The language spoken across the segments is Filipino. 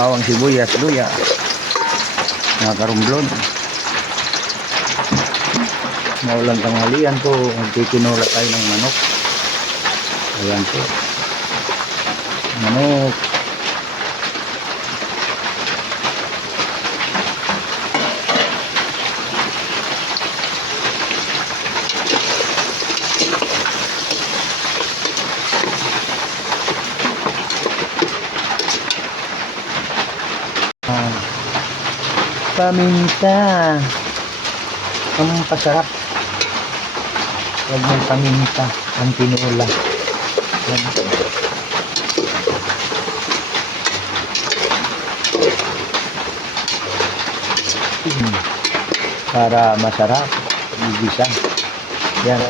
bawang sibuyas, luya, mga karumblon. Maulang tanghalian po, magtitinula tayo ng manok. Ayan po, manok. Paminta, ang pasarap. Huwag mong paminta ang tinula. Yan. Para masarap, igisa. Yan.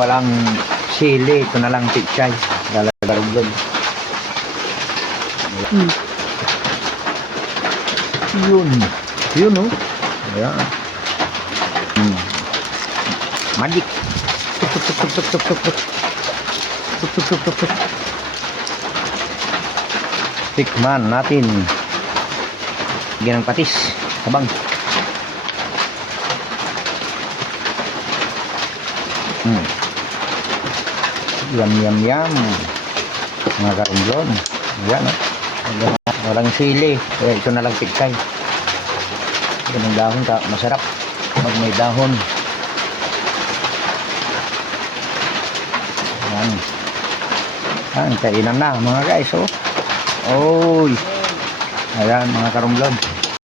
Walang sili, ito na lang pichay. Lalagay doon. Yun oh. Ayan. Magic. Tuk. Tikman natin. Lagyan ng patis, tabang. Yum. Mga karumblon. Ayan oh. Walang sili. Kaya ito na lang pichay. Ganang dahon ka, masarap pag may dahon. Ayan, kainan na mga guys. Oy, ayan mga karumblon.